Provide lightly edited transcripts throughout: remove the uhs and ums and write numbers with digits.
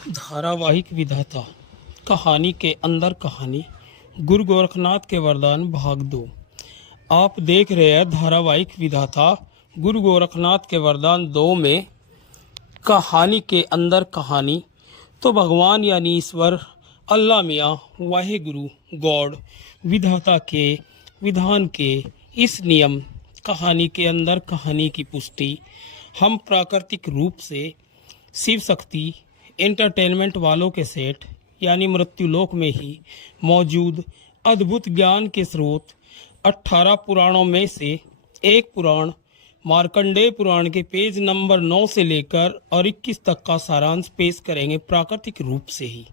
धारावाहिक विधाता कहानी के अंदर कहानी गुरु गोरखनाथ के वरदान भाग 2। आप देख रहे हैं धारावाहिक विधाता गुरु गोरखनाथ के वरदान 2 में कहानी के अंदर कहानी। तो भगवान यानी ईश्वर अल्लाह मियाँ वाहे गुरु गॉड विधाता के विधान के इस नियम कहानी के अंदर कहानी की पुष्टि हम प्राकृतिक रूप से शिव शक्ति एंटरटेनमेंट वालों के सेठ यानी मृत्युलोक में ही मौजूद अद्भुत ज्ञान के स्रोत 18 पुराणों में से एक पुराण मार्कंडेय पुराण के पेज नंबर 9 से लेकर और 21 तक का सारांश पेश करेंगे। प्राकृतिक रूप से ही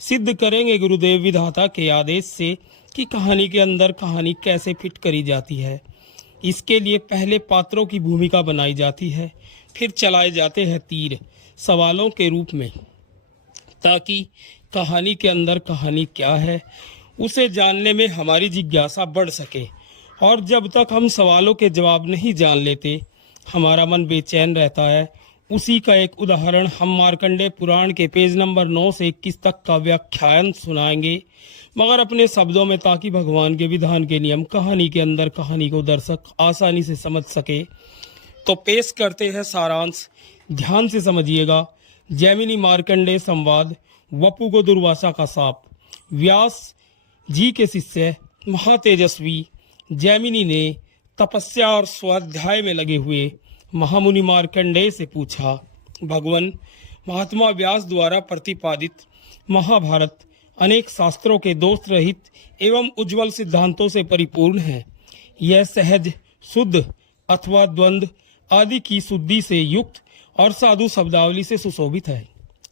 सिद्ध करेंगे गुरुदेव विधाता के आदेश से कि कहानी के अंदर कहानी कैसे फिट करी जाती है। इसके लिए पहले पात्रों की भूमिका बनाई जाती है, फिर चलाए जाते हैं तीर सवालों के रूप में, ताकि कहानी के अंदर कहानी क्या है उसे जानने में हमारी जिज्ञासा बढ़ सके। और जब तक हम सवालों के जवाब नहीं जान लेते हमारा मन बेचैन रहता है। उसी का एक उदाहरण हम मार्कंडेय पुराण के पेज नंबर 9 से 21 तक का व्याख्यान सुनाएंगे, मगर अपने शब्दों में, ताकि भगवान के विधान के नियम कहानी के अंदर कहानी को दर्शक आसानी से समझ सके। तो पेश करते हैं सारांश, ध्यान से समझिएगा। जैमिनी मार्कंडेय संवाद वपु को दुर्वासा का शाप। व्यास जी के शिष्य महातेजस्वी जैमिनी ने तपस्या और स्वाध्याय में लगे हुए महामुनि मार्कंडेय से पूछा, भगवान, महात्मा व्यास द्वारा प्रतिपादित महाभारत अनेक शास्त्रों के दोष रहित एवं उज्जवल सिद्धांतों से परिपूर्ण है। यह सहज, शुद्ध अथवा द्वंद्व आदि की शुद्धि से युक्त और साधु शब्दावली से सुशोभित है।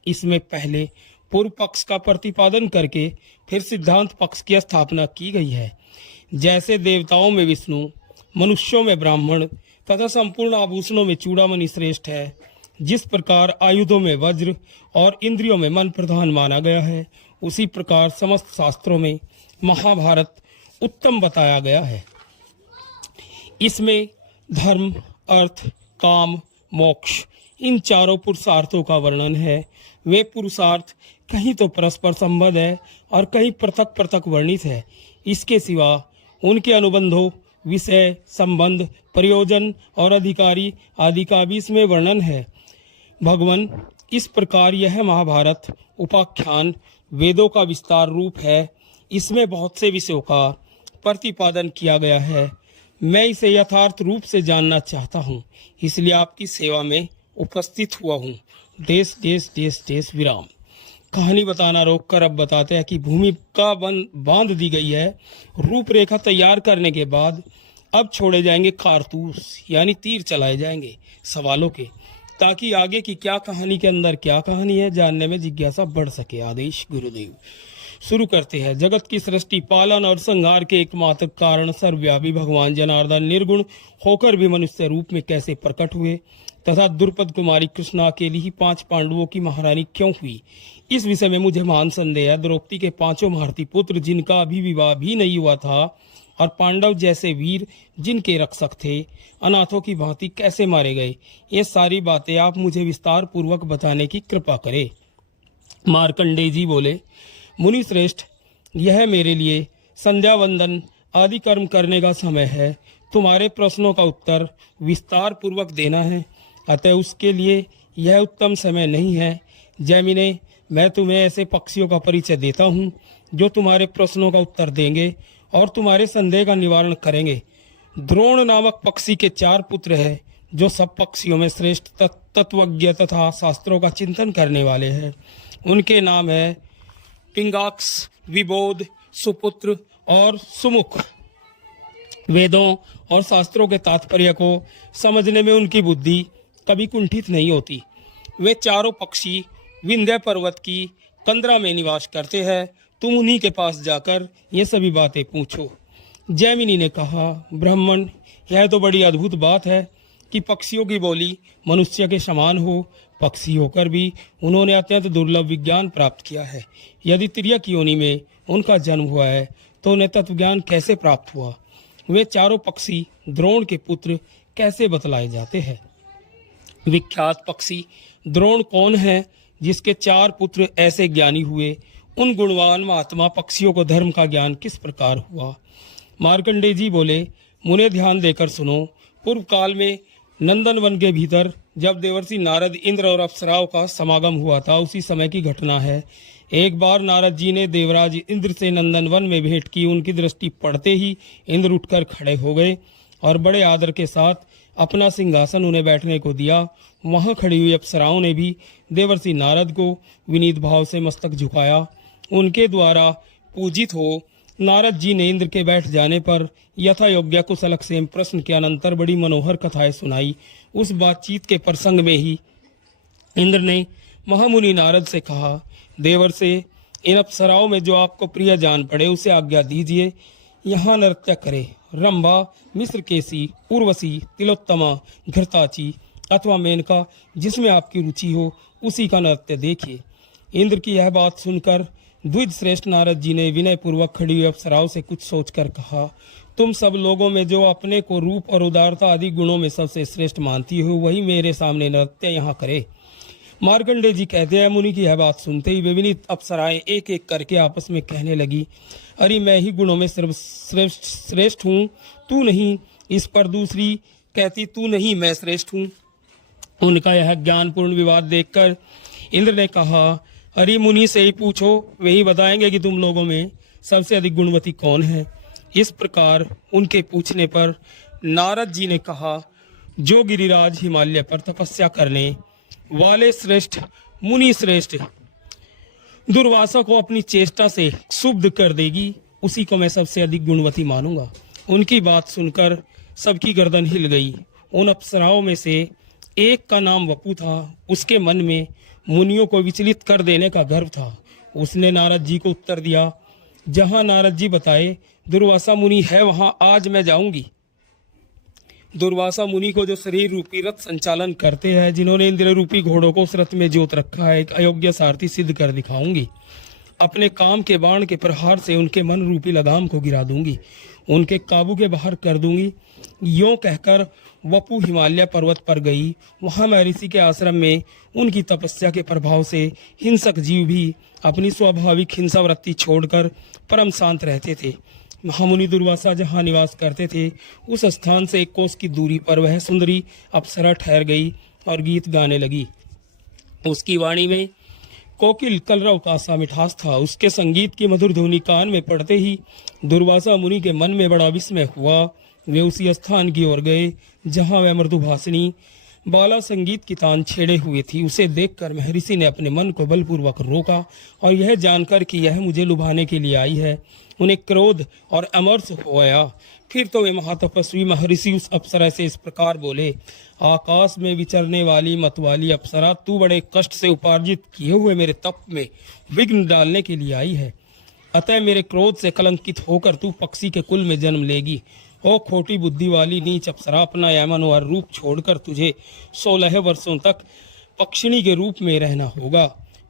इसमें पहले पूर्व पक्ष का प्रतिपादन करके फिर सिद्धांत पक्ष की स्थापना की गई है। जैसे देवताओं में विष्णु, मनुष्यों में ब्राह्मण तथा संपूर्ण आभूषणों में चूड़ामणि श्रेष्ठ है, जिस प्रकार आयुधों में वज्र और इंद्रियों में मन प्रधान माना गया है, उसी प्रकार समस्त शास्त्रों में महाभारत उत्तम बताया गया है। इसमें धर्म, अर्थ, काम, मोक्ष इन चारों पुरुषार्थों का वर्णन है। वे पुरुषार्थ कहीं तो परस्पर संबद्ध है और कहीं पृथक पृथक वर्णित है। इसके सिवा उनके अनुबंधों, विषय, संबंध, प्रयोजन और अधिकारी आदि का भी इसमें वर्णन है। भगवान, इस प्रकार यह महाभारत उपाख्यान वेदों का विस्तार रूप है। इसमें बहुत से विषयों का प्रतिपादन किया गया है। मैं इसे यथार्थ रूप से जानना चाहता हूँ, इसलिए आपकी सेवा में उपस्थित हुआ हूँ। देश देश देश देश विराम। कहानी बताना रोककर अब बताते हैं कि भूमिका बांध दी गई है। रूपरेखा तैयार करने के बाद अब छोड़े जाएंगे कारतूस यानी तीर चलाए जाएंगे सवालों के, ताकि आगे की क्या कहानी के अंदर क्या कहानी है जानने में जिज्ञासा बढ़ सके। आदेश गुरुदेव। शुरू करते हैं। जगत की सृष्टि, पालन और संहार के एकमात्र कारण सर्वव्यापी भगवान जनार्दन निर्गुण होकर भी मनुष्य रूप में कैसे प्रकट हुए तथा द्रुपद कुमारी कृष्णा अकेली ही 5 पांडवों की महारानी क्यों हुई, इस विषय में मुझे महान संदेह है। द्रौपदी के 5 महारथी पुत्र जिनका अभी विवाह भी नहीं हुआ था और पांडव जैसे वीर जिनके रक्षक थे अनाथों की भांति कैसे मारे गए, ये सारी बातें आप मुझे विस्तार पूर्वक बताने की कृपा करें। मार्कंडेय जी बोले, मुनि श्रेष्ठ, यह मेरे लिए संध्या वंदन आदि कर्म करने का समय है। तुम्हारे प्रश्नों का उत्तर विस्तार पूर्वक देना है, अतः उसके लिए यह उत्तम समय नहीं है। जैमिने, मैं तुम्हें ऐसे पक्षियों का परिचय देता हूँ जो तुम्हारे प्रश्नों का उत्तर देंगे और तुम्हारे संदेह का निवारण करेंगे। द्रोण नामक पक्षी के 4 पुत्र हैं, जो सब पक्षियों में श्रेष्ठ तत्वज्ञ तथा शास्त्रों का चिंतन करने वाले हैं। उनके नाम है पिंगाक्ष, विबोध, सुपुत्र और सुमुख। वेदों और शास्त्रों के तात्पर्य को समझने में उनकी बुद्धि कभी कुंठित नहीं होती। वे चारों पक्षी विंध्य पर्वत की कंदरा में निवास करते हैं। तुम उन्हीं के पास जाकर ये सभी बातें पूछो। जैमिनी ने कहा, ब्राह्मण, यह तो बड़ी अद्भुत बात है कि पक्षियों की बोली मनुष्य के समान हो। पक्षी होकर भी उन्होंने अत्यंत दुर्लभ विज्ञान प्राप्त किया है। यदि तिर्यक योनि में उनका जन्म हुआ है तो उन्हें तत्वज्ञान कैसे प्राप्त हुआ? वे चारों पक्षी द्रोण के पुत्र कैसे बतलाए जाते हैं? विख्यात पक्षी द्रोण कौन है? जिसके 4 पुत्र ऐसे ज्ञानी हुए, उन गुणवान महात्मा पक्षियों को धर्म का ज्ञान किस प्रकार हुआ? मार्कंडेय जी बोले, मुने ध्यान देकर सुनो। पूर्व काल में नंदन वन के भीतर जब देवर्षि नारद, इंद्र और अप्सराओं का समागम हुआ था, उसी समय की घटना है। एक बार नारद जी ने देवराज इंद्र से नंदन वन में भेंट की। उनकी दृष्टि पड़ते ही इंद्र उठकर खड़े हो गए और बड़े आदर के साथ अपना सिंहासन उन्हें बैठने को दिया। वहां खड़ी हुई अप्सराओं ने भी देवर्षि नारद को विनीत भाव से मस्तक झुकाया। उनके द्वारा पूजित हो नारद जी ने इंद्र के बैठ जाने पर यथा योग्य कुशलक्षेम प्रश्न के अनंतर बड़ी मनोहर कथाएं सुनाई। उस बातचीत के प्रसंग में ही इंद्र ने महामुनि नारद से कहा, देवर से इन अप्सराओं में जो आपको प्रिय जान पड़े उसे आज्ञा दीजिए, यहाँ नृत्य करे। रंभा, मिश्रकेशी, उर्वशी, तिलोत्तमा, घृताची अथवा मेनका, जिसमें आपकी रुचि हो उसी का नृत्य देखिए। इंद्र की यह बात सुनकर द्विज श्रेष्ठ नारद जी ने विनय पूर्वक खड़ी हुई अप्सराओं से कुछ सोचकर कहा, तुम सब लोगों में जो अपने को रूप और उदारता आदि गुणों में सबसे श्रेष्ठ मानती हो, वही मेरे सामने नृत्य यहाँ करे। मार्कंडेय जी कहते हैं, मुनि की यह बात सुनते ही विविनित अप्सराएं एक एक करके आपस में कहने लगी, अरे मैं ही गुणों में श्रेष्ठ हूँ, तू नहीं। इस पर दूसरी कहती, तू नहीं, मैं श्रेष्ठ हूँ। उनका यह ज्ञानपूर्ण विवाद देखकर इंद्र ने कहा, अरे मुनि से ही पूछो, वही बताएंगे कि तुम लोगों में सबसे अधिक गुणवती कौन है। इस प्रकार उनके पूछने पर नारद जी ने कहा, जो गिरिराज हिमालय पर तपस्या करने वाले श्रेष्ठ मुनि श्रेष्ठ दुर्वासा को अपनी चेष्टा से क्षुब्ध कर देगी, उसी को मैं सबसे अधिक गुणवती मानूंगा। उनकी बात सुनकर सबकी गर्दन हिल गई। उन अप्सराओं में से एक का नाम वपु था। उसके मन में मुनियों को विचलित कर देने का गर्व था। उसने नारद जी को उत्तर दिया, जहां नारद जी बताए दुर्वासा मुनि है, वहां आज मैं जाऊंगी। दुर्वासा मुनि को जो शरीर रूपी रथ संचालन करते हैं, जिन्होंने इंद्र रूपी घोड़ों को उस रथ में जोत रखा है, एक अयोग्य सारथी सिद्ध कर दिखाऊंगी। अपने काम के बाण के प्रहार से उनके मन रूपी लगाम को गिरा दूंगी, उनके काबू के बाहर कर दूंगी। यों कहकर वपु हिमालय पर्वत पर गई। वहां महर्षि के आश्रम में उनकी तपस्या के प्रभाव से हिंसक जीव भी अपनी स्वाभाविक हिंसा वृत्ति छोड़कर परम शांत रहते थे। महामुनि दुर्वासा जहाँ निवास करते थे, उस स्थान से 1 कोस की दूरी पर वह सुंदरी अप्सरा ठहर गई और गीत गाने लगी। उसकी वाणी में कोकिल कलरव का सा मिठास था। उसके संगीत की मधुर ध्वनि कान में पड़ते ही दुर्वासा मुनि के मन में बड़ा विस्मय हुआ। वे उसी स्थान की ओर गए जहाँ वह मृदुभाषिनी बाला संगीत की तान छेड़े हुए थी। उसे देखकर महर्षि ने अपने मन को बलपूर्वक रोका और यह जानकर कि यह मुझे लुभाने के लिए आई है, उन्हें क्रोध और अमरस हो आया। फिर तो वे महातपस्वी महर्षि उस अप्सरा से इस प्रकार बोले, आकाश में विचरने वाली मतवाली अप्सरा, तू बड़े कष्ट से उपार्जित किए हुए मेरे तप में विघ्न डालने के लिए आई है। अतः मेरे क्रोध से कलंकित होकर तू पक्षी के कुल में जन्म लेगी। ओ खोटी बुद्धि वाली नीच अप्सरा, अपना यह मनोहर रूप छोड़कर तुझे 16 वर्षों तक पक्षिणी के रूप में रहना होगा।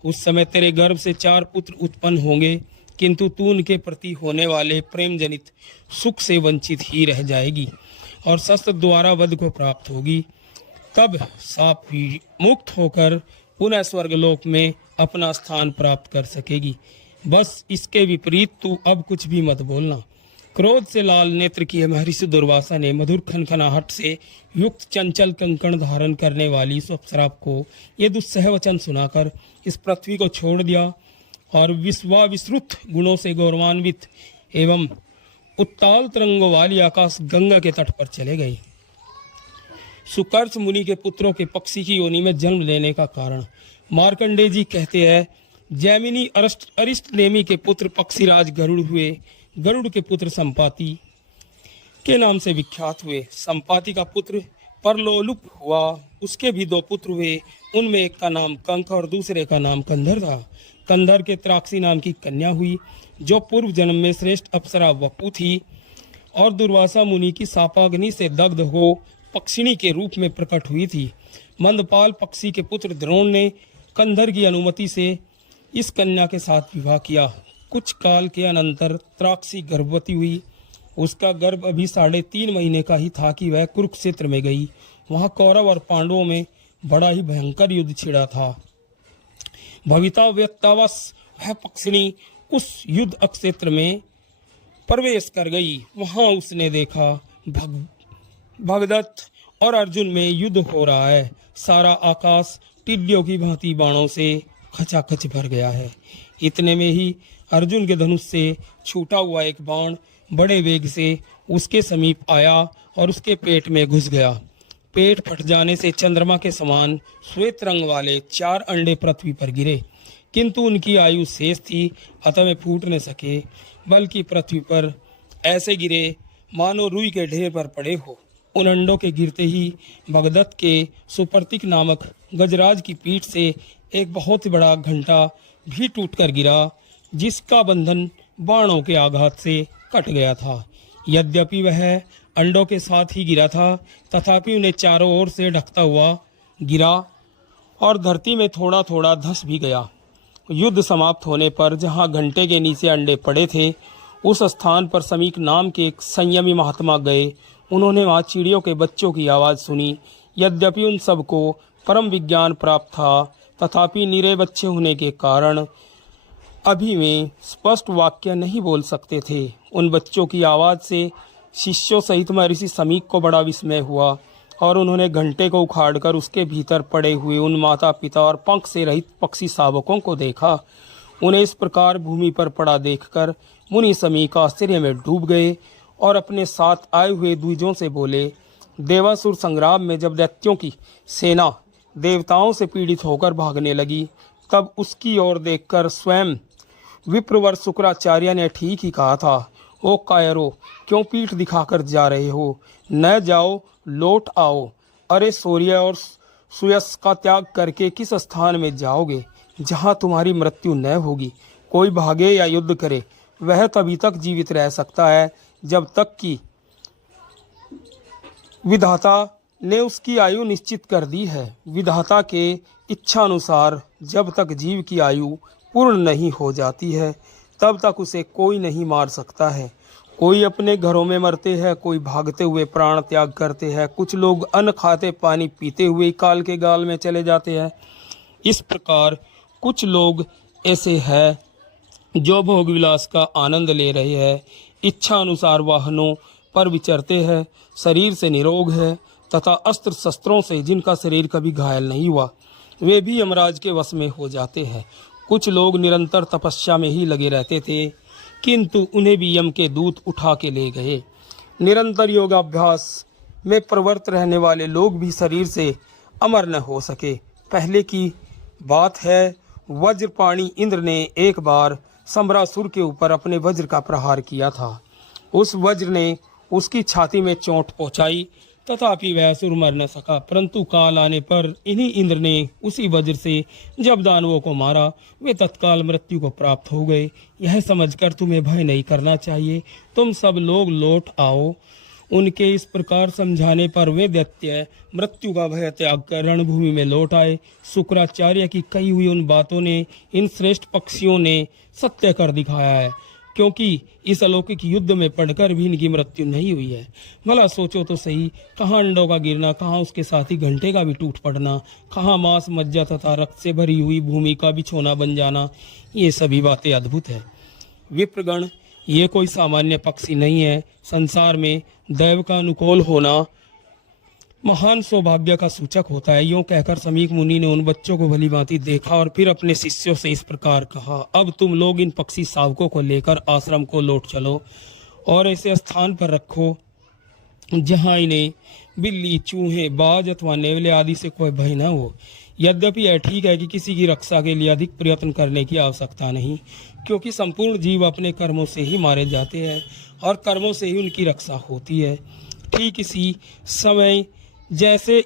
उस समय तेरे गर्भ से 4 पुत्र उत्पन्न होंगे, किंतु तू उनके प्रति होने वाले प्रेम जनित सुख से वंचित ही रह जाएगी और शस्त्र द्वारा वध को प्राप्त होगी। तब साप मुक्त होकर पुनः स्वर्गलोक में अपना स्थान प्राप्त कर सकेगी। बस इसके विपरीत तू अब कुछ भी मत बोलना। क्रोध से लाल नेत्र किए महर्षि दुर्वासा ने मधुर खनखनाहट से युक्त चंचल कंकण धारण करने वाली उस अप्सरा को ये दुस्सह वचन सुनाकर इस पृथ्वी को छोड़ दिया और विश्रुत गुणों से गौरवान्वित एवं उत्ताल तरंगों वाली आकाश गंगा के तट पर चले गए। सुकर्ष मुनि के पुत्रों के पक्षी की योनि में जन्म लेने का कारण मार्कंडेय जी कहते हैं, जैमिनी अरिष्ट नेमी के पुत्र पक्षीराज गरुड़ हुए। गरुड़ के पुत्र संपाति के नाम से विख्यात हुए। संपाति का पुत्र परलोलुप हुआ। उसके भी 2 पुत्र हुए। उनमें एक का नाम कंक और दूसरे का नाम कंधर था। कंधर के त्राक्षी नाम की कन्या हुई, जो पूर्व जन्म में श्रेष्ठ अप्सरा वपु थी और दुर्वासा मुनि की सापाग्नि से दग्ध हो पक्षिणी के रूप में प्रकट हुई थी। मंदपाल पक्षी के पुत्र द्रोण ने कंधर की अनुमति से इस कन्या के साथ विवाह किया। कुछ काल के अनंतर त्राक्षी गर्भवती हुई। उसका गर्भ अभी 3.5 महीने का ही था कि वह कुरुक्षेत्र में गई। वहां कौरव और पांडवों में बड़ा ही भयंकर युद्ध छिड़ा था। भविता व्यक्तावश वह पक्षिणी उस युद्ध क्षेत्र में प्रवेश कर गई। वहां उसने देखा भगदत्त और अर्जुन में युद्ध हो रहा है। सारा आकाश टिड्डियों की भांति बाणों से खचाखच भर गया है। इतने में ही अर्जुन के धनुष से छूटा हुआ एक बाण बड़े वेग से उसके समीप आया और उसके पेट में घुस गया। पेट फट जाने से चंद्रमा के समान श्वेत रंग वाले 4 अंडे पृथ्वी पर गिरे, किंतु उनकी आयु शेष थी, अतः वे फूट न सके, बल्कि पृथ्वी पर ऐसे गिरे मानो रुई के ढेर पर पड़े हो। उन अंडों के गिरते ही भगदत्त के सुप्रतीक नामक गजराज की पीठ से एक बहुत बड़ा घंटा भी टूटकर गिरा, जिसका बंधन बाणों के आघात से कट गया था। यद्यपि वह अंडों के साथ ही गिरा था, तथापि उन्हें चारों ओर से ढकता हुआ गिरा और धरती में थोड़ा थोड़ा धंस भी गया। युद्ध समाप्त होने पर जहां घंटे के नीचे अंडे पड़े थे, उस स्थान पर समीक नाम के एक संयमी महात्मा गए। उन्होंने वहां चिड़ियों के बच्चों की आवाज़ सुनी। यद्यपि उन सबको परम विज्ञान प्राप्त था, तथापि निरे बच्चे होने के कारण अभी वे स्पष्ट वाक्य नहीं बोल सकते थे। उन बच्चों की आवाज़ से शिष्यों सहित महर्षि समीक को बड़ा विस्मय हुआ और उन्होंने घंटे को उखाड़कर उसके भीतर पड़े हुए उन माता पिता और पंख से रहित पक्षी शावकों को देखा। उन्हें इस प्रकार भूमि पर पड़ा देखकर मुनि समीक आश्चर्य में डूब गए और अपने साथ आए हुए द्विजों से बोले, देवासुर संग्राम में जब दैत्यों की सेना देवताओं से पीड़ित होकर भागने लगी, तब उसकी ओर देखकर स्वयं विप्रवर शुक्राचार्य ने ठीक ही कहा था। ओ कायरो, क्यों पीठ दिखाकर जा रहे हो? न जाओ, लौट आओ। अरे सूर्य और सुयस का त्याग करके किस स्थान में जाओगे जहाँ तुम्हारी मृत्यु न होगी? कोई भागे या युद्ध करे, वह तभी तक जीवित रह सकता है जब तक कि विधाता ने उसकी आयु निश्चित कर दी है। विधाता के इच्छानुसार जब तक जीव की आयु पूर्ण नहीं हो जाती है, तब तक उसे कोई नहीं मार सकता है। कोई अपने घरों में मरते हैं, कोई भागते हुए प्राण त्याग करते हैं, कुछ लोग अन्न खाते पानी पीते हुए काल के गाल में चले जाते हैं। इस प्रकार कुछ लोग ऐसे हैं जो भोग विलास का आनंद ले रहे हैं, इच्छा अनुसार वाहनों पर विचरते हैं, शरीर से निरोग है तथा अस्त्र शस्त्रों से जिनका शरीर कभी घायल नहीं हुआ, वे भी यमराज के वश में हो जाते हैं। कुछ लोग निरंतर तपस्या में ही लगे रहते थे, किंतु उन्हें भी यम के दूत उठा के ले गए। निरंतर योगाभ्यास में प्रवृत्त रहने वाले लोग भी शरीर से अमर न हो सके। पहले की बात है, वज्रपाणी इंद्र ने एक बार सम्रासुर के ऊपर अपने वज्र का प्रहार किया था। उस वज्र ने उसकी छाती में चोट पहुंचाई, तथापि वह असुर मर न सका। परंतु काल आने पर इन्हीं इंद्र ने उसी वज्र से जब दानवों को मारा, वे तत्काल मृत्यु को प्राप्त हो गए। यह समझकर तुम्हें भय नहीं करना चाहिए, तुम सब लोग लौट आओ। उनके इस प्रकार समझाने पर वे दैत्य मृत्यु का भय त्याग कर रणभूमि में लौट आए। शुक्राचार्य की कही हुई उन बातों ने इन श्रेष्ठ पक्षियों ने सत्य कर दिखाया है, क्योंकि इस अलौकिक युद्ध में पढ़कर भी इनकी मृत्यु नहीं हुई है। भला सोचो तो सही, कहाँ अंडों का गिरना, कहाँ उसके साथ ही घंटे का भी टूट पड़ना, कहाँ मांस मज्जा तथा रक्त से भरी हुई भूमि का बिछोना बन जाना। ये सभी बातें अद्भुत है। विप्रगण, ये कोई सामान्य पक्षी नहीं है। संसार में दैव का अनुकूल होना महान सौभाग्य का सूचक होता है। यूं कहकर समीक मुनि ने उन बच्चों को भली भांति देखा और फिर अपने शिष्यों से इस प्रकार कहा, अब तुम लोग इन पक्षी शावकों को लेकर आश्रम को लौट चलो और ऐसे स्थान पर रखो जहां इन्हें बिल्ली, चूहे, बाज अथवा नेवले आदि से कोई भय न हो। यद्यपि यह ठीक है कि किसी की रक्षा के लिए अधिक प्रयत्न करने की आवश्यकता नहीं, क्योंकि संपूर्ण जीव अपने कर्मों से ही मारे जाते हैं और कर्मों से ही उनकी रक्षा होती है। ठीक इसी समय जैसे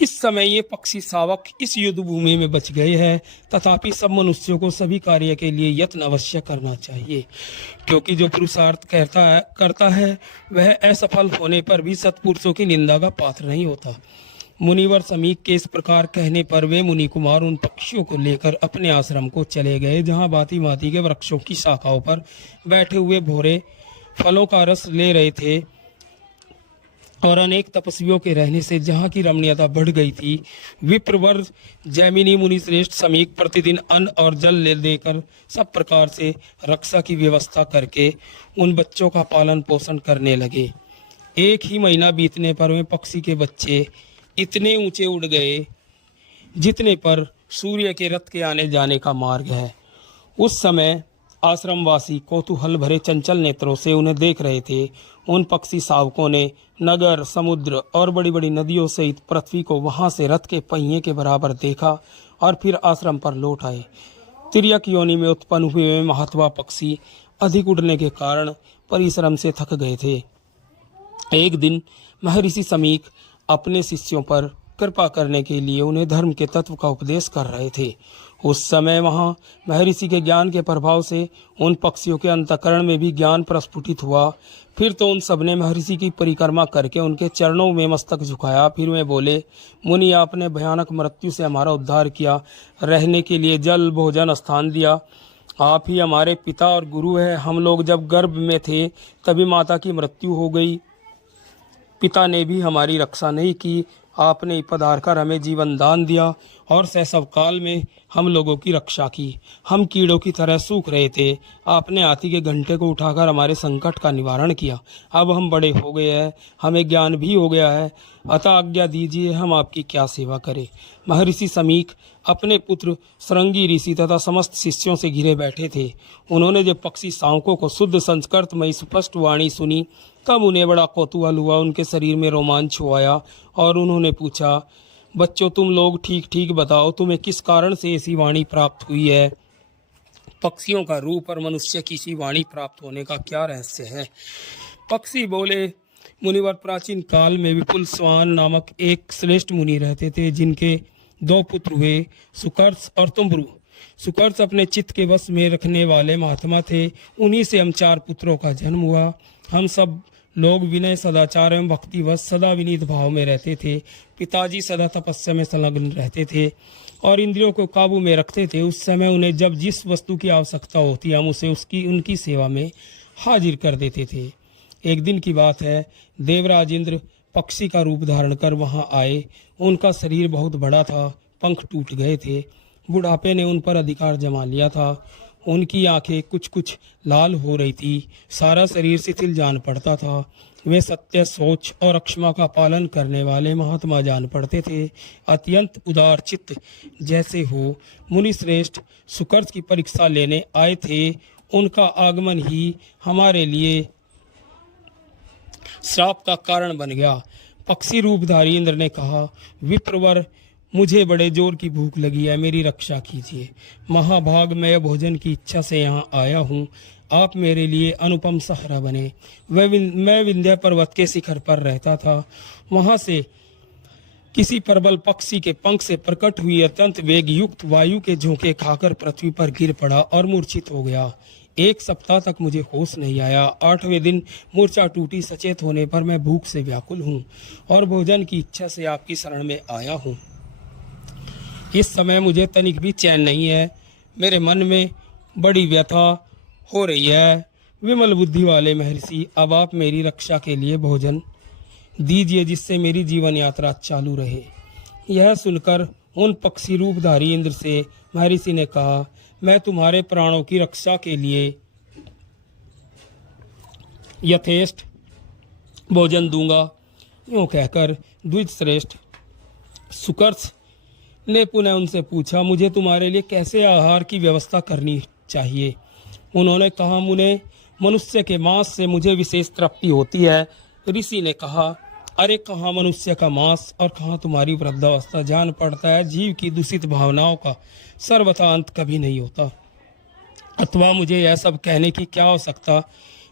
इस समय ये पक्षी शावक इस युद्ध भूमि में बच गए हैं, तथापि सब मनुष्यों को सभी कार्य के लिए यत्न अवश्य करना चाहिए, क्योंकि जो पुरुषार्थ करता है वह असफल होने पर भी सत्पुरुषों की निंदा का पात्र नहीं होता। मुनिवर समीक के इस प्रकार कहने पर वे मुनि कुमार उन पक्षियों को लेकर अपने आश्रम को चले गए, जहाँ भांति भांति के वृक्षों की शाखाओं पर बैठे हुए भोरे फलों का रस ले रहे थे। और अनेक तपस्वियों के रहने से जहाँ की रमणीयता बढ़ गई थी, विप्रवर जैमिनी मुनि श्रेष्ठ समीक प्रतिदिन अन्न और जल ले देकर सब प्रकार से रक्षा की व्यवस्था करके उन बच्चों का पालन पोषण करने लगे। एक ही महीना बीतने पर वे पक्षी के बच्चे इतने ऊंचे उड़ गए जितने पर सूर्य के रथ के आने जाने का मार्ग है। उस समय आश्रमवासी कौतूहल भरे चंचल नेत्रों से उन्हें देख रहे थे। उन पक्षी शावकों ने नगर, समुद्र और बड़ी बड़ी नदियों सहित पृथ्वी को वहां से रथ के पहिए के बराबर देखा और फिर आश्रम पर लौट आए। तिर्यक योनि में उत्पन्न हुए महात्मा पक्षी अधिक उड़ने के कारण परिश्रम से थक गए थे। एक दिन महर्षि समीक अपने शिष्यों पर कृपा करने के लिए उन्हें धर्म के तत्व का उपदेश कर रहे थे। उस समय वहाँ महर्षि के ज्ञान के प्रभाव से उन पक्षियों के अंतःकरण में भी ज्ञान प्रस्फुटित हुआ। फिर तो उन सबने महर्षि की परिक्रमा करके उनके चरणों में मस्तक झुकाया। फिर वे बोले, मुनि, आपने भयानक मृत्यु से हमारा उद्धार किया, रहने के लिए जल, भोजन, स्थान दिया। आप ही हमारे पिता और गुरु हैं। हम लोग जब गर्भ में थे तभी माता की मृत्यु हो गई। पिता ने भी हमारी रक्षा नहीं की। आपने पधार कर हमें जीवन दान दिया और शैशव काल में हम लोगों की रक्षा की। हम कीड़ों की तरह सूख रहे थे। आपने हाथी के घंटे को उठाकर हमारे संकट का निवारण किया। अब हम बड़े हो गए हैं, हमें ज्ञान भी हो गया है, अतः आज्ञा दीजिए, हम आपकी क्या सेवा करें। महर्षि समीक अपने पुत्र श्रृंगी ऋषि तथा समस्त शिष्यों से घिरे बैठे थे। उन्होंने जब पक्षी शावकों को शुद्ध संस्कृतमयी स्पष्ट वाणी सुनी तब उन्हें बड़ा कौतूहल हुआ। उनके शरीर में रोमांच आया और उन्होंने पूछा, बच्चों, तुम लोग ठीक ठीक बताओ, तुम्हें किस कारण से ऐसी वाणी प्राप्त हुई है? पक्षियों का रूप और मनुष्य की सी वाणी प्राप्त होने का क्या रहस्य है? पक्षी बोले, मुनिवर, प्राचीन काल में विपुल स्वान नामक एक श्रेष्ठ मुनि रहते थे, जिनके 2 पुत्र हुए, सुकर्ष और तुम्बरु। सुकर्ष अपने चित्त के वश में रखने वाले महात्मा थे। उन्हीं से हम 4 पुत्रों का जन्म हुआ। हम सब लोग विनय, सदाचार एवं भक्तिवश सदा विनीत भाव में रहते थे। पिताजी सदा तपस्या में संलग्न रहते थे और इंद्रियों को काबू में रखते थे। उस समय उन्हें जब जिस वस्तु की आवश्यकता होती हम उसे उनकी सेवा में हाजिर कर देते थे। एक दिन की बात है, देवराज इंद्र पक्षी का रूप धारण कर वहां आए। उनका शरीर बहुत बड़ा था, पंख टूट गए थे, बुढ़ापे ने उन पर अधिकार जमा लिया था। उनकी आंखें कुछ कुछ लाल हो रही थी, सारा शरीर शिथिल जान पड़ता था। वे सत्य, सोच और अक्षमा का पालन करने वाले महात्मा जान पड़ते थे। अत्यंत उदार चित्त जैसे हो मुनि श्रेष्ठ सुकर्ष की परीक्षा लेने आए थे। उनका आगमन ही हमारे लिए श्राप का कारण बन गया। पक्षी रूपधारी इंद्र ने कहा, विप्रवर, मुझे बड़े जोर की भूख लगी है, मेरी रक्षा कीजिए। महाभागमय भोजन की इच्छा से यहाँ आया हूँ, आप मेरे लिए अनुपम सहारा बने। मैं विंध्य पर्वत के शिखर पर रहता था। वहाँ से किसी प्रबल पक्षी के पंख से प्रकट हुई अत्यंत वेग युक्त वायु के झोंके खाकर पृथ्वी पर गिर पड़ा और मूर्छित हो गया। 1 सप्ताह तक मुझे होश नहीं आया। 8वें दिन मूर्छा टूटी। सचेत होने पर मैं भूख से व्याकुल हूँ और भोजन की इच्छा से आपकी शरण में आया हूँ। इस समय मुझे तनिक भी चैन नहीं है। मेरे मन में बड़ी व्यथा हो रही है। विमल बुद्धि वाले महर्षि, अब आप मेरी रक्षा के लिए भोजन दीजिए, जिससे मेरी जीवन यात्रा चालू रहे। यह सुनकर उन पक्षी रूपधारी इंद्र से महर्षि ने कहा, मैं तुम्हारे प्राणों की रक्षा के लिए यथेष्ट भोजन दूंगा। यूँ कहकर द्विज श्रेष्ठ सुकर्ष ने पुनः उनसे पूछा, मुझे तुम्हारे लिए कैसे आहार की व्यवस्था करनी चाहिए? उन्होंने कहा, मुने, मनुष्य के मांस से मुझे विशेष तृप्ति होती है। ऋषि ने कहा, अरे कहाँ मनुष्य का मांस और कहाँ तुम्हारी वृद्धावस्था। जान पड़ता है जीव की दूषित भावनाओं का सर्वथा अंत कभी नहीं होता। अथवा मुझे यह सब कहने की क्या आवश्यकता?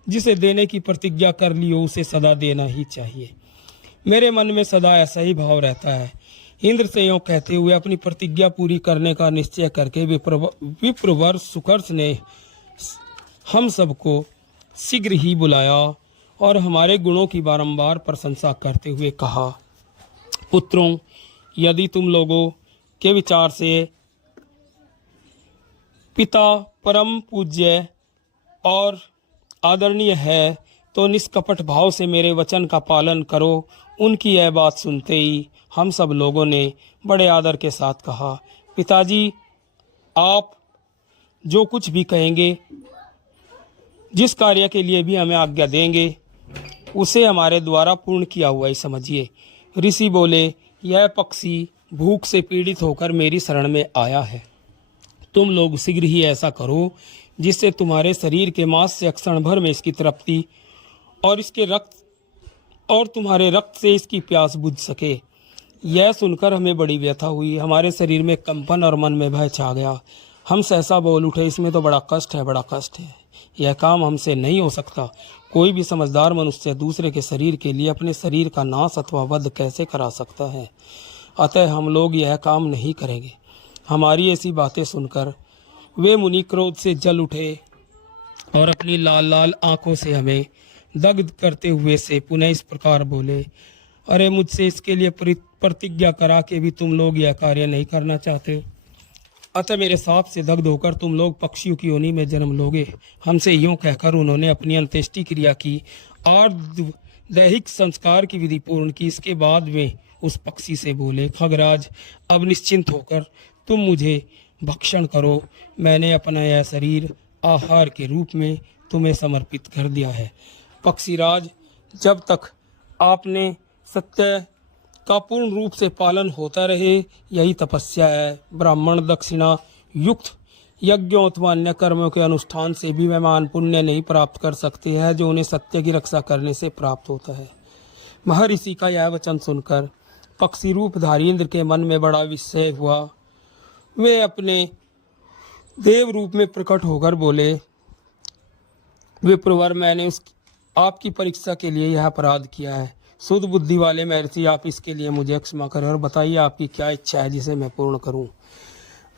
जिसे देने की प्रतिज्ञा कर ली हो उसे सदा देना ही चाहिए। मेरे मन में सदा ऐसा ही भाव रहता है। इंद्र से यों कहते हुए अपनी प्रतिज्ञा पूरी करने का निश्चय करके विप्रवर सुकर्ष ने हम सबको शीघ्र ही बुलाया और हमारे गुणों की बारंबार प्रशंसा करते हुए कहा, पुत्रों, यदि तुम लोगों के विचार से पिता परम पूज्य और आदरणीय है तो निष्कपट भाव से मेरे वचन का पालन करो। उनकी यह बात सुनते ही हम सब लोगों ने बड़े आदर के साथ कहा, पिताजी आप जो कुछ भी कहेंगे, जिस कार्य के लिए भी हमें आज्ञा देंगे, उसे हमारे द्वारा पूर्ण किया हुआ ही समझिए। ऋषि बोले, यह पक्षी भूख से पीड़ित होकर मेरी शरण में आया है। तुम लोग शीघ्र ही ऐसा करो जिससे तुम्हारे शरीर के मांस से क्षण भर में इसकी तृप्ति और तुम्हारे रक्त से इसकी प्यास बुझ सके। यह सुनकर हमें बड़ी व्यथा हुई, हमारे शरीर में कंपन और मन में भय छा गया। हम सहसा बोल उठे, इसमें तो बड़ा कष्ट है, यह काम हमसे नहीं हो सकता। कोई भी समझदार मनुष्य दूसरे के शरीर के लिए अपने शरीर का नाश अथवा वध कैसे करा सकता है? अतः हम लोग यह काम नहीं करेंगे। हमारी ऐसी बातें सुनकर वे मुनि क्रोध से जल उठे और अपनी लाल लाल आंखों से हमें दग्ध करते हुए से पुनः इस प्रकार बोले, अरे मुझसे इसके लिए प्रतिज्ञा करा के भी तुम लोग यह कार्य नहीं करना चाहते। अतः मेरे साप से दग्ध होकर तुम लोग पक्षियों की योनि में जन्म लोगे। हमसे यूं कहकर उन्होंने अपनी अंत्येष्टि क्रिया की और दैहिक संस्कार की विधि पूर्ण की। इसके बाद वे उस पक्षी से बोले, खगराज अब निश्चिंत होकर तुम मुझे भक्षण करो। मैंने अपना यह शरीर आहार के रूप में तुम्हें समर्पित कर दिया है। पक्षीराज, जब तक आपने सत्य का पूर्ण रूप से पालन होता रहे, यही तपस्या है। ब्राह्मण दक्षिणा युक्त यज्ञों अथवा अन्य कर्मों के अनुष्ठान से भी वे महान पुण्य नहीं प्राप्त कर सकते हैं जो उन्हें सत्य की रक्षा करने से प्राप्त होता है। महर्षि का यह वचन सुनकर पक्षी रूपधारी इंद्र के मन में बड़ा विस्मय हुआ। वे अपने देव रूप में प्रकट होकर बोले, विप्रवर, मैंने आपकी परीक्षा के लिए यह अपराध किया है। शुद्ध बुद्धि वाले महर्षि, आप इसके लिए मुझे क्षमा करें और बताइए आपकी क्या इच्छा है जिसे मैं पूर्ण करूं।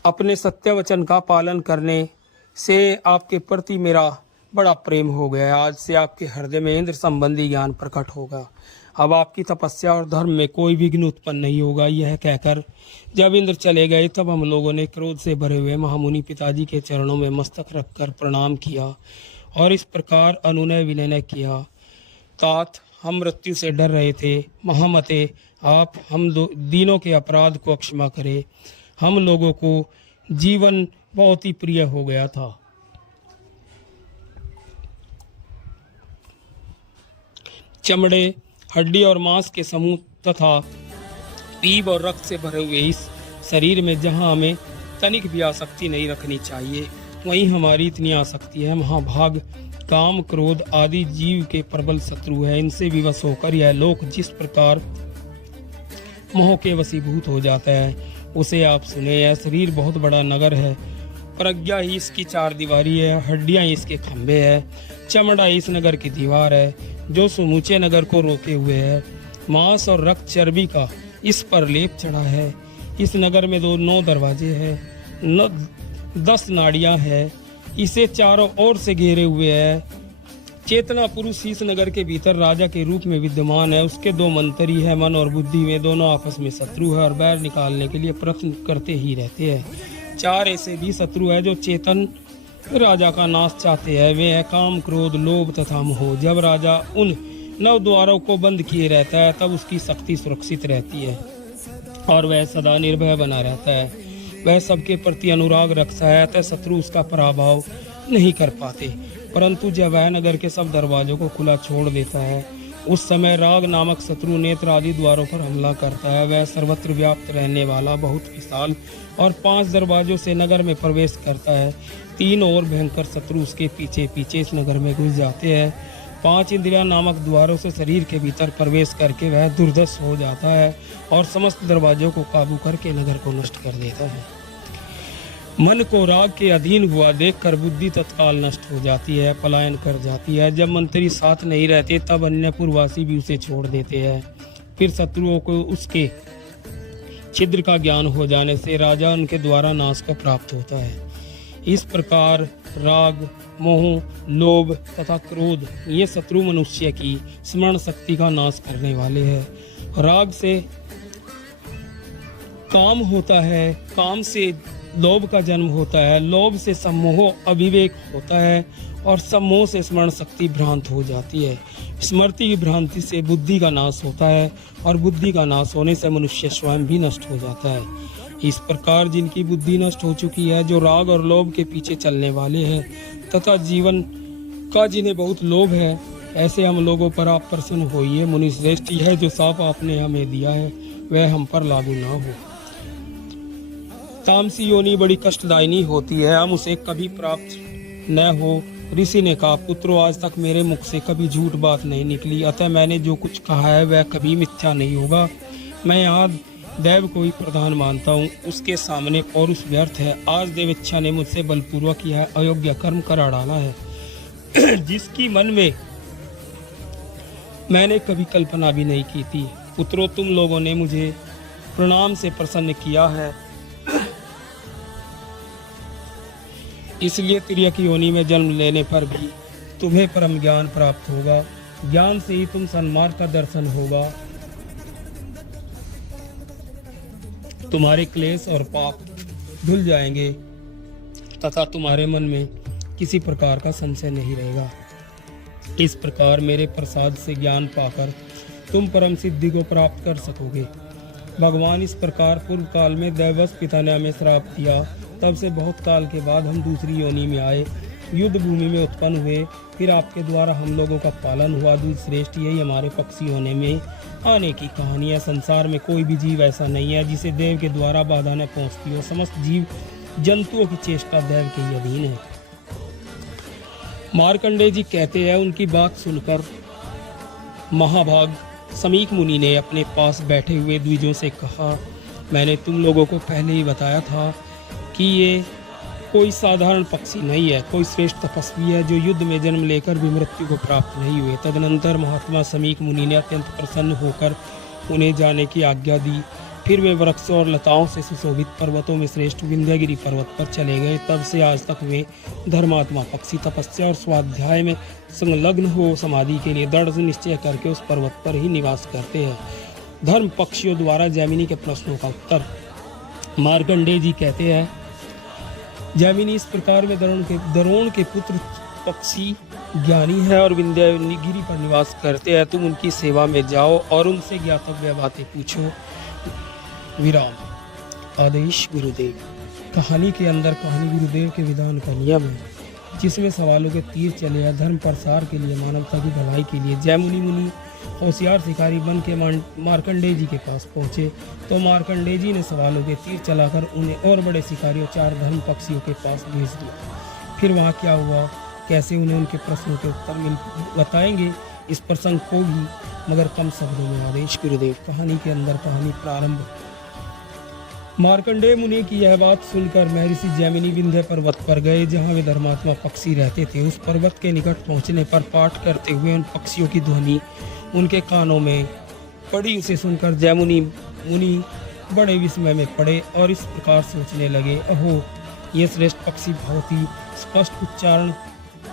अपने सत्य वचन का पालन करने से आपके प्रति मेरा बड़ा प्रेम हो गया है। आज से आपके हृदय में इंद्र संबंधी ज्ञान प्रकट होगा। अब आपकी तपस्या और धर्म में कोई विघ्न उत्पन्न नहीं होगा। यह कहकर जब इंद्र चले गए, तब हम लोगों ने क्रोध से भरे हुए महामुनि पिताजी के चरणों में मस्तक रखकर प्रणाम किया और इस प्रकार अनुनय विनय किया, तात हम मृत्यु से डर रहे थे। महामते, आप हम दीनों के अपराध को क्षमा करें। हम लोगों को जीवन बहुत ही प्रिय हो गया था। चमड़े, हड्डी और मांस के समूह तथा पीप और रक्त से भरे हुए इस शरीर में जहां हमें तनिक भी आसक्ति नहीं रखनी चाहिए, वहीं हमारी इतनी आसक्ति है। महाभाग काम, क्रोध आदि जीव के प्रबल शत्रु है। इनसे विवश होकर यह लोक जिस प्रकार मोह के वशीभूत हो जाता है, उसे आप सुने। यह शरीर बहुत बड़ा नगर है। प्रज्ञा ही इसकी चार दीवारी है, हड्डियां इसके खंभे है, चमड़ा इस नगर की दीवार है जो समूचे नगर को रोके हुए है। मांस और रक्त चर्बी का इस पर लेप चढ़ा है। इस नगर में 9 दरवाजे हैं, 10 नाड़ियां हैं, इसे चारों ओर से घेरे हुए है। चेतना पुरुष इस नगर के भीतर राजा के रूप में विद्यमान है। उसके 2 मंत्री है, मन और बुद्धि में दोनों आपस में शत्रु है और बैर निकालने के लिए प्रयत्न करते ही रहते हैं। 4 ऐसे भी शत्रु है जो चेतन राजा का नाश चाहते हैं। वे है काम, क्रोध, लोभ तथा मोह। जब राजा उन 9 द्वारों को बंद किए रहता है, तब उसकी शक्ति सुरक्षित रहती है और वह सदा निर्भय बना रहता है। वह सबके प्रति अनुराग रखता है, अतः शत्रु उसका पराभव नहीं कर पाते। परंतु जब वह नगर के सब दरवाजों को खुला छोड़ देता है, उस समय राग नामक शत्रु नेत्र आदि द्वारों पर हमला करता है। वह सर्वत्र व्याप्त रहने वाला बहुत विशाल और 5 दरवाजों से नगर में प्रवेश करता है। 3 और भयंकर शत्रु उसके पीछे पीछे इस नगर में घुस जाते हैं। 5 इंद्रिया नामक द्वारों से शरीर के भीतर प्रवेश करके वह दुर्दश हो जाता है और समस्त दरवाजों को काबू करके नगर को नष्ट कर देता है। मन को राग के अधीन हुआ देखकर बुद्धि तत्काल नष्ट हो जाती है, पलायन कर जाती है। जब मंत्री साथ नहीं रहते, तब अन्य पूर्ववासी भी उसे छोड़ देते हैं। फिर शत्रुओं को उसके छिद्र का ज्ञान हो जाने से राजा उनके द्वारा नाश को प्राप्त होता है। इस प्रकार राग, मोह, लोभ तथा क्रोध ये शत्रु मनुष्य की स्मरण शक्ति का नाश करने वाले हैं। राग से काम होता है, काम से लोभ का जन्म होता है, लोभ से सम्मोह अविवेक होता है और सम्मोह से स्मरण शक्ति भ्रांत हो जाती है। स्मृति की भ्रांति से बुद्धि का नाश होता है और बुद्धि का नाश होने से मनुष्य स्वयं भी नष्ट हो जाता है। इस प्रकार जिनकी बुद्धि नष्ट हो चुकी है, जो राग और लोभ के पीछे चलने वाले हैं तथा जीवन का जिन्हें बहुत लोभ है, ऐसे हम लोगों पर आप प्रसन्न होइए। मुनि श्रेष्ठ, यह जो शाप आपने हमें दिया है वह हम पर लागू ना हो। तामसी योनि बड़ी कष्टदायिनी होती है, हम उसे कभी प्राप्त न हो। ऋषि ने कहा, पुत्रों, आज तक मेरे मुख से कभी झूठ बात नहीं निकली, अतः मैंने जो कुछ कहा है वह कभी मिथ्या नहीं होगा। मैं यहाँ देव को ही प्रधान मानता हूँ, उसके सामने पौरुष व्यर्थ है। आज देव इच्छा ने मुझसे बलपूर्वक यह अयोग्य कर्म करा डाला है जिसकी मन में मैंने कभी कल्पना भी नहीं की थी। पुत्रों, तुम लोगों ने मुझे प्रणाम से प्रसन्न किया है, इसलिए तिर्यक योनि में जन्म लेने पर भी तुम्हें परम ज्ञान प्राप्त होगा। ज्ञान से ही तुम सन्मार्ग का दर्शन होगा। तुम्हारे क्लेश और पाप धुल जाएंगे तथा तुम्हारे मन में किसी प्रकार का संशय नहीं रहेगा। इस प्रकार मेरे प्रसाद से ज्ञान पाकर तुम परम सिद्धि को प्राप्त कर सकोगे। भगवान, इस प्रकार पूर्व काल में दैवश पिता ने हमें श्राप दिया, तब से बहुत काल के बाद हम दूसरी योनि में आए, युद्ध भूमि में उत्पन्न हुए, फिर आपके द्वारा हम लोगों का पालन हुआ। दूध श्रेष्ठ, यही हमारे पक्षी होने में आने की कहानी है। संसार में कोई भी जीव ऐसा नहीं है जिसे देव के द्वारा बाधा न पहुंचती हो। समस्त जीव जंतुओं की चेष्टा देव के ही अधीन है। मार्कंडेय जी कहते हैं, उनकी बात सुनकर महाभाग समीक मुनि ने अपने पास बैठे हुए द्विजों से कहा, मैंने तुम लोगों को पहले ही बताया था कि ये कोई साधारण पक्षी नहीं है, कोई श्रेष्ठ तपस्वी है जो युद्ध में जन्म लेकर भी मृत्यु को प्राप्त नहीं हुए। तदनंतर महात्मा समीक मुनि ने अत्यंत प्रसन्न होकर उन्हें जाने की आज्ञा दी। फिर वे वृक्षों और लताओं से सुशोभित पर्वतों में श्रेष्ठ विंध्यगिरि पर्वत पर चले गए। तब से आज तक वे धर्मात्मा पक्षी तपस्या और स्वाध्याय में संलग्न हो समाधि के लिए दृढ़ निश्चय करके उस पर्वत पर ही निवास करते हैं। धर्म पक्षियों द्वारा जैमिनी के प्रश्नों का उत्तर। मार्कंडेय जी कहते हैं, जैमिनी, इस प्रकार में द्रोण के पुत्र पक्षी ज्ञानी है और विंध्यगिरि पर निवास करते हैं। तुम उनकी सेवा में जाओ और उनसे ज्ञातव्य बातें पूछो। विराम। आदेश गुरुदेव। कहानी के अंदर कहानी गुरुदेव के विधान का नियम है, जिसमें सवालों के तीर चले हैं। धर्म प्रसार के लिए, मानवता की भलाई के लिए जैमिनी मुनि होशियार शिकारी बन के मार्कंडेय जी के पास पहुंचे तो मार्कंडेय जी ने सवालों के तीर चलाकर उन्हें और बड़े शिकारियों 4 धर्म पक्षियों के पास भेज दिया। फिर वहाँ क्या हुआ, कैसे उन्हें उनके प्रश्नों के उत्तर बताएंगे, इस प्रसंग को भी मगर कम शब्दों में। आदेश गुरुदेव। कहानी के अंदर कहानी प्रारंभ। मार्कंडेय मुनि की यह बात सुनकर महर्षि जैमिनी विंध्य पर्वत पर गए, जहाँ वे धर्मात्मा पक्षी रहते थे। उस पर्वत के निकट पहुँचने पर पाठ करते हुए उन पक्षियों की ध्वनि उनके कानों में पड़ी। उसे सुनकर जैमिनी मुनि बड़े विस्मय में पड़े और इस प्रकार सोचने लगे, अहो, ये श्रेष्ठ पक्षी बहुत ही स्पष्ट उच्चारण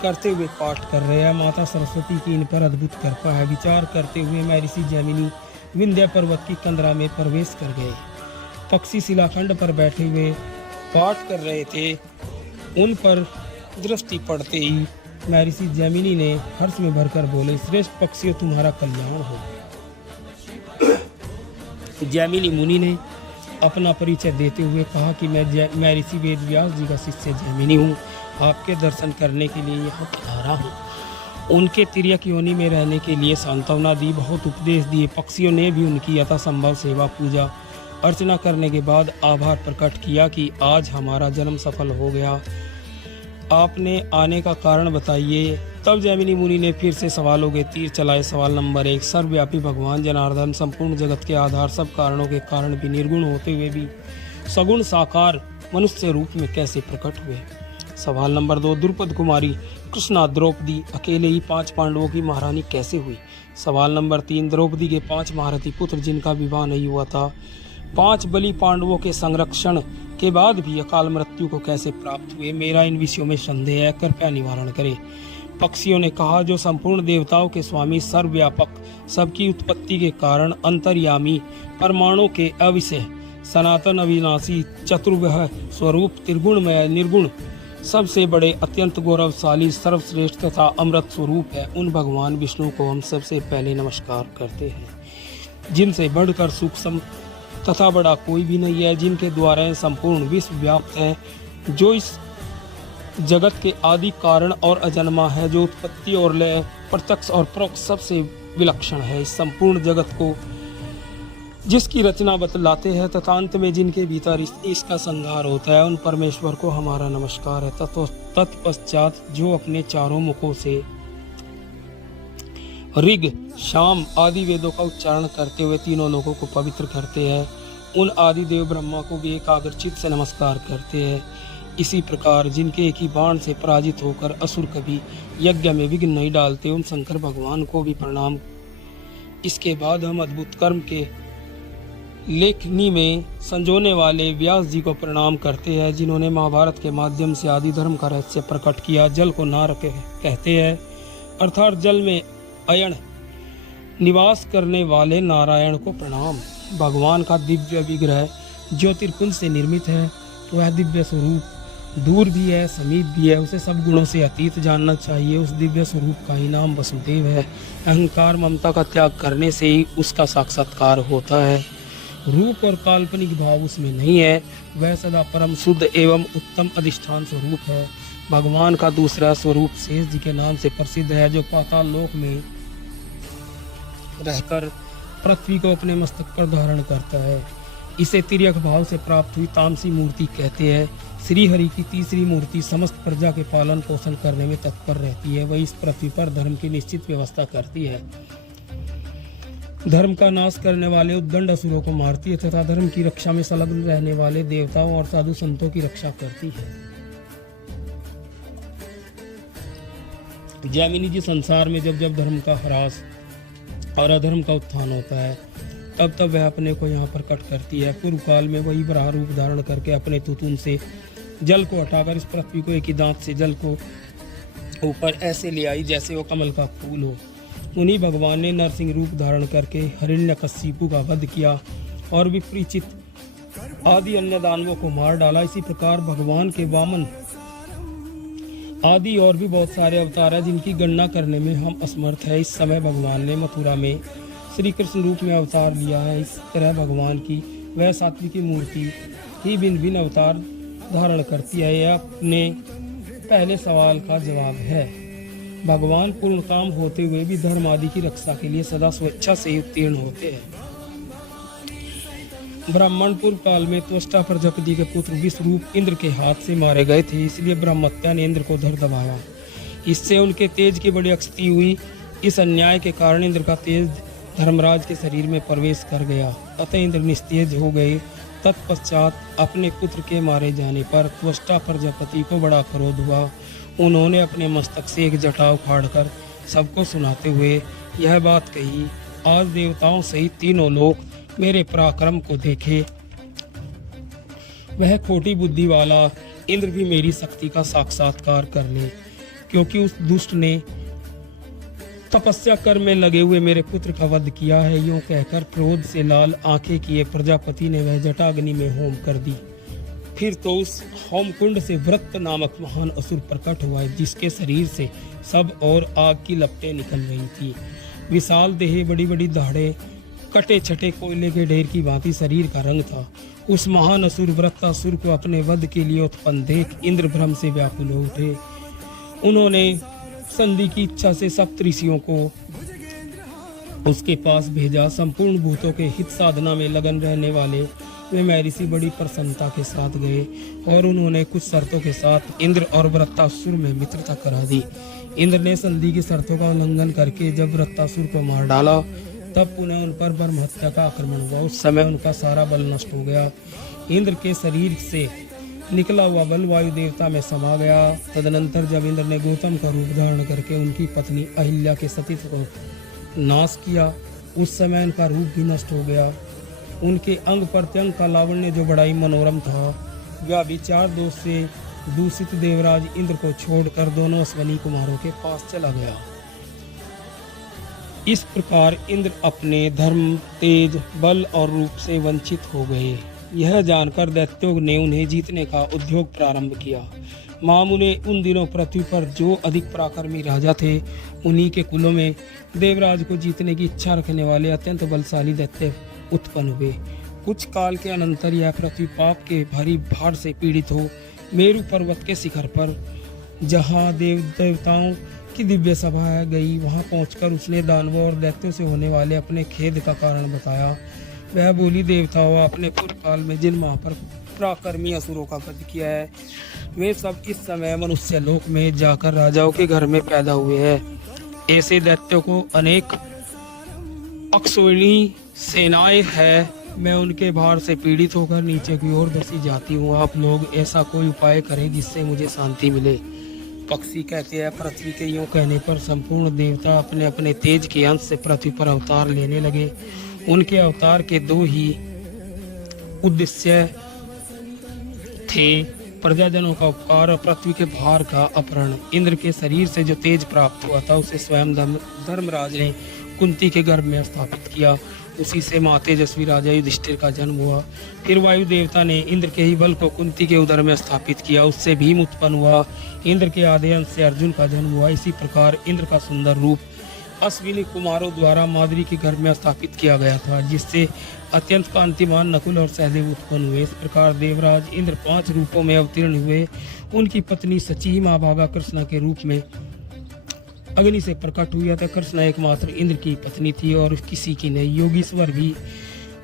करते हुए पाठ कर रहे हैं। माता सरस्वती की इन पर अद्भुत कृपा है। विचार करते हुए महर्षि जैमिनी विंध्य पर्वत की कंदरा में प्रवेश कर गए। पक्षी शिलाखंड पर बैठे हुए पाठ कर रहे थे। उन पर दृष्टि पड़ते ही महर्षि जैमिनी ने हर्ष में भरकर बोले, श्रेष्ठ पक्षियों, तुम्हारा कल्याण हो। जैमिनी मुनि ने अपना परिचय देते हुए कहा कि मैं महर्षि वेदव्यास जी का शिष्य जैमिनी हूँ, आपके दर्शन करने के लिए यहाँ पधारा हूँ। उनके तिर्यक योनि में रहने के लिए सांत्वना दी, बहुत उपदेश दिए। पक्षियों ने भी उनकी यथासंभव सेवा पूजा अर्चना करने के बाद आभार प्रकट किया कि आज हमारा जन्म सफल हो गया, आपने आने का कारण बताइए। तब जैमिनी मुनि ने फिर से सवालों के तीर चलाए। सवाल नंबर 1, सर्वव्यापी भगवान जनार्दन संपूर्ण जगत के आधार, सब कारणों के कारण भी निर्गुण होते हुए भी सगुण साकार मनुष्य रूप में कैसे प्रकट हुए। सवाल नंबर 2, द्रुपद कुमारी कृष्णा द्रौपदी अकेले ही 5 पांडवों की महारानी कैसे हुई। सवाल नंबर 3, द्रौपदी के 5 महारथी पुत्र जिनका विवाह नहीं हुआ था, 5 बलि पांडवों के संरक्षण के बाद भी अकाल मृत्यु को कैसे प्राप्त हुए। मेरा इन विषयों में संदेह है, कृपया निवारण करें। पक्षियों ने कहा, जो संपूर्ण देवताओं के स्वामी, सर्वव्यापक, सबकी उत्पत्ति के कारण, अंतर्यामी, परमाणु के अविषय, सनातन अविनाशी चतुर्विह स्वरूप त्रिगुणमय निर्गुण सबसे बड़े अत्यंत गौरवशाली सर्वश्रेष्ठ तथा अमृत स्वरूप है, उन भगवान विष्णु को हम सबसे पहले नमस्कार करते हैं जिनसे बढ़कर सूक्ष्म तथा बड़ा कोई भी नहीं है, जिनके द्वारा संपूर्ण विश्व व्याप्त है, जो इस जगत के आदि कारण और अजन्मा है, जो उत्पत्ति और लय प्रत्यक्ष और परोक्ष सबसे विलक्षण है। इस संपूर्ण जगत को जिसकी रचना बतलाते हैं तथा अंत में जिनके भीतर इसका संहार होता है, उन परमेश्वर को हमारा नमस्कार है। तत्पश्चात जो अपने चारों मुखों से ऋग शाम आदि वेदों का उच्चारण करते हुए तीनों लोगों को पवित्र करते हैं, उन आदि देव ब्रह्मा को भी एकाग्रचित से नमस्कार करते हैं। इसी प्रकार जिनके एक ही बाण से पराजित होकर असुर कभी यज्ञ में विघ्न नहीं डालते, उन शंकर भगवान को भी प्रणाम। इसके बाद हम अद्भुत कर्म के लेखनी में संजोने वाले व्यास जी को प्रणाम करते हैं, जिन्होंने महाभारत के माध्यम से आदि धर्म का रहस्य प्रकट किया। जल को नारक कहते हैं, अर्थात जल में अयन निवास करने वाले नारायण को प्रणाम। भगवान का दिव्य विग्रह ज्योतिर्पुंज से निर्मित है, वह दिव्य स्वरूप दूर भी है समीप भी है, उसे सब गुणों से अतीत जानना चाहिए। उस दिव्य स्वरूप का ही नाम वसुदेव है। अहंकार ममता का त्याग करने से ही उसका साक्षात्कार होता है। रूप और काल्पनिक भाव उसमें नहीं है, वह सदा परम शुद्ध एवं उत्तम अधिष्ठान स्वरूप है। भगवान का दूसरा स्वरूप शेष जी के नाम से प्रसिद्ध है, जो पाताल लोक में रहकर पृथ्वी को अपने मस्तक पर धारण करता है। इसे तिर्यक भाव से प्राप्त हुई तामसी मूर्ति कहते हैं। श्री हरि की तीसरी मूर्ति समस्त प्रजा के पालन पोषण करने में तत्पर रहती है। वह इस पृथ्वी पर धर्म की निश्चित व्यवस्था करती है, धर्म का नाश करने वाले उद्दंड असुरों को मारती है तथा धर्म की रक्षा में संलग्न रहने वाले देवताओं और साधु संतों की रक्षा करती है। जैमिनी जी संसार में जब जब धर्म का ह्रास और अधर्म का उत्थान होता है, तब तब वह अपने को यहाँ प्रकट करती है। पूर्व काल में वही वराह रूप धारण करके अपने तुतुन से जल को हटाकर इस पृथ्वी को एक ही दांत से जल को ऊपर ऐसे ले आई जैसे वो कमल का फूल हो। उन्हीं भगवान ने नरसिंह रूप धारण करके हिरण्यकशिपु का वध किया और विपरीचित आदि अन्य दानवों को मार डाला। इसी प्रकार भगवान के वामन आदि और भी बहुत सारे अवतार हैं, जिनकी गणना करने में हम असमर्थ है। इस समय भगवान ने मथुरा में श्री कृष्ण रूप में अवतार लिया है। इस तरह भगवान की वह सात्विकी मूर्ति ही भिन्न भिन्न अवतार धारण करती है। यह अपने पहले सवाल का जवाब है। भगवान पूर्ण काम होते हुए भी धर्म आदि की रक्षा के लिए सदा स्वेच्छा से उत्तीर्ण होते हैं। ब्राह्मण पूर्व काल में त्वष्टा प्रजापति के पुत्र विश्वरूप इंद्र के हाथ से मारे गए थे, इसलिए ब्रह्मत्या ने इंद्र को धर दबाया। इससे उनके तेज की बड़ी अक्षति हुई। इस अन्याय के कारण इंद्र का तेज धर्मराज के शरीर में प्रवेश कर गया, अतः इंद्र निस्तेज हो गए। तत्पश्चात अपने पुत्र के मारे जाने पर त्वष्टा प्रजापति को बड़ा क्रोध हुआ। उन्होंने अपने मस्तक से एक जटा उखाड़कर सबको सुनाते हुए यह बात कही, आज देवताओं सहित तीनों लोग मेरे पराक्रम को देखे। वह खोटी बुद्धि वाला इंद्र भी मेरी शक्ति का साक्षात्कार कर ले, क्योंकि उस दुष्ट ने तपस्या कर्म में लगे हुए मेरे पुत्र का वध किया है। यूं कहकर क्रोध से लाल आंखें किए प्रजापति ने वह जटाग्नि में होम कर दी। फिर तो उस होम कुंड से वृत्त नामक महान असुर प्रकट हुआ, जिसके शरीर से सब और आग की लपटें निकल रही थी। विशाल देह, बड़ी बड़ी दाढ़ें, कटे छटे कोयले के ढेर की भांति शरीर का रंग था। उस महान असुर वृत्तासुर को अपने वध के लिए उत्पन्न देख इंद्र भ्रम से व्याकुल हो उठे। उन्होंने संधि की इच्छा से सप्तऋषियों को उसके पास भेजा। संपूर्ण भूतों के हित साधना में लगन रहने वाले वे महर्षि बड़ी प्रसन्नता के साथ गए और उन्होंने कुछ शर्तों के साथ इंद्र और वृत्तासुर में मित्रता करा दी। इंद्र ने संधि की शर्तों का उल्लंघन करके जब वृत्तासुर को मार डाला, तब पुनः उन पर ब्रह्म हत्या का आक्रमण हुआ। उस समय उनका सारा बल नष्ट हो गया। इंद्र के शरीर से निकला हुआ बल वायु देवता में समा गया। तदनंतर जब इंद्र ने गौतम का रूप धारण करके उनकी पत्नी अहिल्या के सतीत्व को नाश किया, उस समय उनका रूप भी नष्ट हो गया। उनके अंग प्रत्यंग का लावण्य जो बड़ा ही मनोरम था, वह विचार दोष से दूषित देवराज इंद्र को छोड़कर दोनों अश्वनी कुमारों के पास चला गया। इस प्रकार इंद्र अपने धर्म, तेज, बल और रूप से वंचित हो गए। यह जानकर दैत्यों ने उन्हें जीतने का उद्योग प्रारंभ किया। मामूने उन दिनों पृथ्वी पर जो अधिक पराक्रमी राजा थे, उन्हीं के कुलों में देवराज को जीतने की इच्छा रखने वाले अत्यंत बलशाली दैत्य उत्पन्न हुए। कुछ काल के अनंतर यह पृथ्वी पाप के भारी भार से पीड़ित हो मेरु पर्वत के शिखर पर, जहाँ देवताओं की दिव्य सभा गई, वहां पहुंचकर उसने दानवों और दैत्यों से होने वाले अपने खेद का कारण बताया। वह बोली, देवताओं, आपने पूर्व काल में जिन महापर पराक्रमी असुरों का वध किया है, वे सब इस समय मनुष्य लोक में जाकर राजाओं के घर में पैदा हुए हैं। ऐसे दैत्यों को अनेक अक्षौहिणी सेनाएं हैं। मैं उनके भार से पीड़ित होकर नीचे की ओर धसी जाती हूँ। आप लोग ऐसा कोई उपाय करें जिससे मुझे शांति मिले। पक्षी कहते हैं, पृथ्वी के यूं कहने पर संपूर्ण देवता अपने अपने तेज के अंश से पृथ्वी पर अवतार लेने लगे। उनके अवतार के दो ही उद्देश्य थे, प्रजाजनों का उपकार और पृथ्वी के भार का अपहरण। इंद्र के शरीर से जो तेज प्राप्त हुआ था, उसे स्वयं धर्मराज ने कुंती के गर्भ में स्थापित किया। उसी से माँ तेजस्वी राजा युधिष्ठिर का जन्म हुआ। फिर वायु देवता ने इंद्र के ही बल को कुंती के उदर में स्थापित किया। उससे भीम उत्पन्न हुआ। इंद्र के आधे अंश से अर्जुन का जन्म हुआ। इसी प्रकार इंद्र का सुंदर रूप अश्विनी कुमारों द्वारा माद्री के गर्भ में स्थापित किया गया था, जिससे अत्यंत कांतिमान नकुल और सहदेव उत्पन्न हुए। इस प्रकार देवराज इंद्र 5 रूपों में अवतीर्ण हुए। उनकी पत्नी सची माँ भागा कृष्णा के रूप में अग्नि से प्रकट हुई था। कृष्णा एकमात्र इंद्र की पत्नी थी और किसी की नहीं। योगीश्वर भी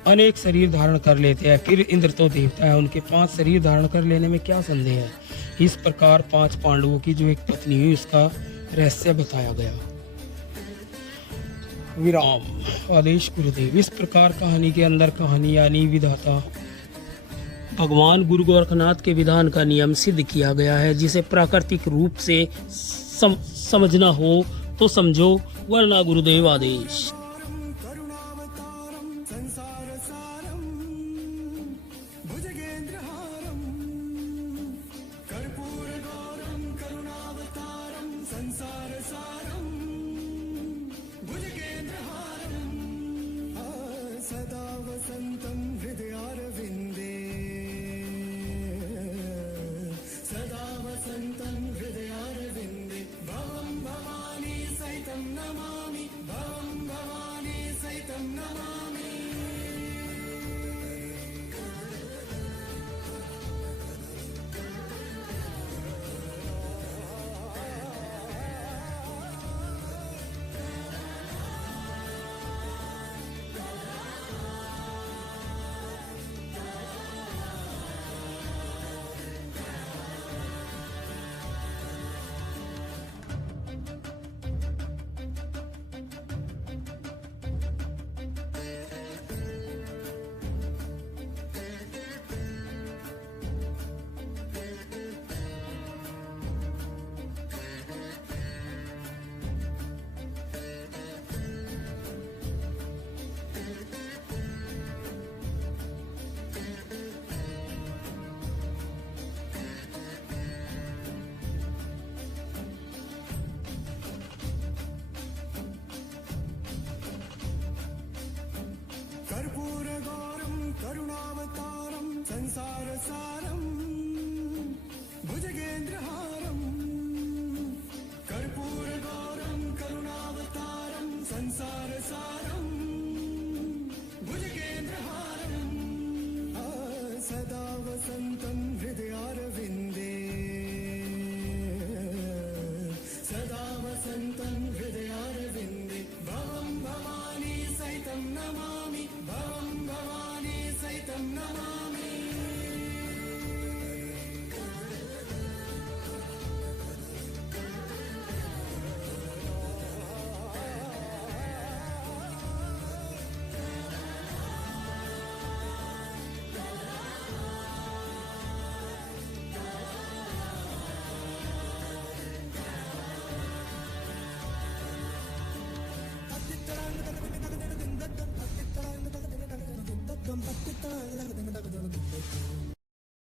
अनेक शरीर धारण कर लेते हैं, फिर इंद्र तो देवता है, उनके 5 शरीर धारण कर लेने में क्या संदेह है। इस प्रकार 5 पांडवों की जो एक पत्नी हुई, उसका रहस्य बताया गया। विराम। आदेश गुरुदेव। इस प्रकार कहानी के अंदर कहानी यानी विधाता भगवान गुरु गोरखनाथ के विधान का नियम सिद्ध किया गया है, जिसे प्राकृतिक रूप से समझना हो तो समझो, वरना गुरुदेव आदेश। सदा वसन्तं हृदयारविन्दे, सदा वसन्तं हृदयारविन्दे, भवं भवानी सहितं नमामि, भवं भवानी सहितं नमामि। कर्पूरगौरं करुणावतारं संसारसारं भुजगेन्द्रहारं, कर्पूरगौरं करुणावतारं संसारसारं भुजगेन्द्रहारं, सदा वसन्तं हृदयारविन्दे, सदा वसन्तं हृदयारविन्दे, भवं भवानी सहितं नमामि, भवं भवानी सहितं नमामि।